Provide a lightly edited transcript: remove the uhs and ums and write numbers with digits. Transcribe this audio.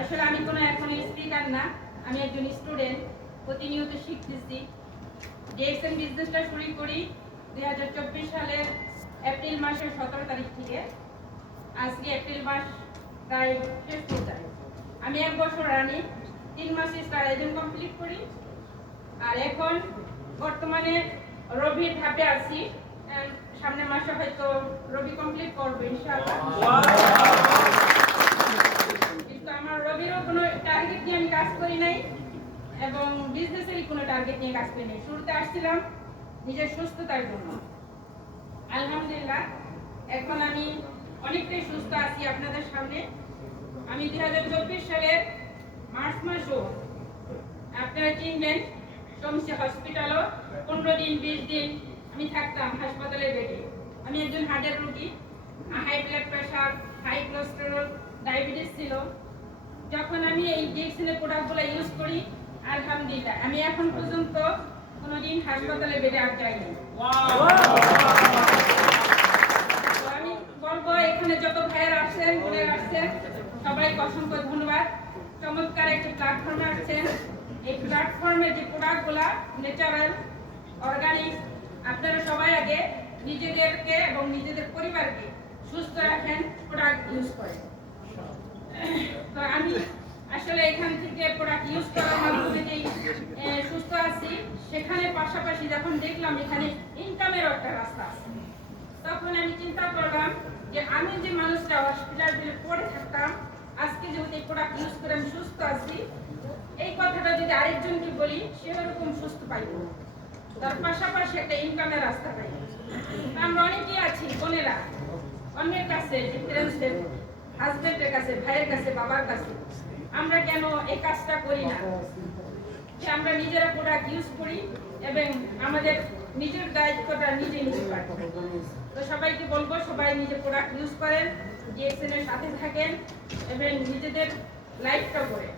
আসলে আমি কোনো এখন স্পিকার না, আমি একজন স্টুডেন্ট, প্রতিনিয়ত শিখতেছি। ডিএক্সএন বিজনেসটা শুরু করি 2024 সালের এপ্রিল মাসের 17 তারিখ থেকে। আজকে এপ্রিল মাস প্রায় শেষ পর্যায়ে। আমি 1 বছর রানি, 3 মাসে স্টার এজেন্ট কমপ্লিট করি। আর এখন বর্তমানে রবির ধাপে আছি। সামনের মাসে হয়তো রবি কমপ্লিট করবো ইনশাআল্লাহ। কিন্তু আমার রবিরও কোনো টার্গেট নিয়ে আমি কাজ করি নাই এবং বিজনেসেরই কোনো টার্গেট নিয়ে কাজ করি নাই। শুরুতে আসছিলাম নিজের সুস্থতার জন্য। আলহামদুলিল্লাহ এখন আমি অনেকটাই সুস্থ আছি আপনাদের সামনে। আমি 2024 সালের মার্চ মাসও আপনারা চিনবেন, শমসী হসপিটালও 15 দিন 20 দিন আমি থাকতাম হাসপাতালে বেডে। আমি একজন হার্টের রোগী, high blood pressure, high cholesterol, diabetes ছিল। যখন আমি এই ডিএক্সএনের প্রোডাক্টগুলো ইউজ করি, আলহামদুলিল্লাহ আমি এখন পর্যন্ত কোনোদিন হাসপাতালে বেডে আর যাইনি। আমি বলবো এখানে যত ভাইয়েরা আসছেন, বোনেরা আসছেন, সবাইকে অসংখ্য ধন্যবাদ। চমৎকার একটি প্ল্যাটফর্মে আসছেন। এই প্ল্যাটফর্মের যে প্রোডাক্টগুলো ন্যাচারাল, অর্গানিক, আপনারা সবাই আগে নিজেদেরকে এবং নিজেদের পরিবারকে সুস্থ রাখেন, প্রোডাক্ট ইউজ করেন। তো আমি আসলে এখান থেকে প্রোডাক্ট ইউজ করার মাধ্যমে যেই সুস্থ আছি, সেখানে পাশাপাশি যখন দেখলাম এখানে ইনকামের একটা রাস্তা আছে, তখন আমি চিন্তা করলাম যে আমি যে মানুষটা হসপিটালে পড়ে থাকতাম, আজকে যেহেতু এই প্রোডাক্ট ইউজ করে আমি সুস্থ আছি, এই কথাটা যদি আরেকজনকে বলি, সে ওরকম সুস্থ পাইব, তার পাশাপাশি একটা ইনকামের রাস্তা পাই। আমরা অনেকেই আছি বোনেরা, অন্যের কাছে, ফ্রেন্ডসদের, হাজবেন্ডের কাছে, ভাইয়ের কাছে, বাবার কাছে, আমরা কেন এই কাজটা করি না যে আমরা নিজেরা প্রোডাক্ট ইউজ করি এবং আমাদের নিজের দায়িত্বটা নিজে নিতে পারবো। তো সবাইকে বলবো সবাই নিজে প্রোডাক্ট ইউজ করেন, ডিএক্সএন এর সাথে থাকেন এবং নিজেদের লাইফটা করেন।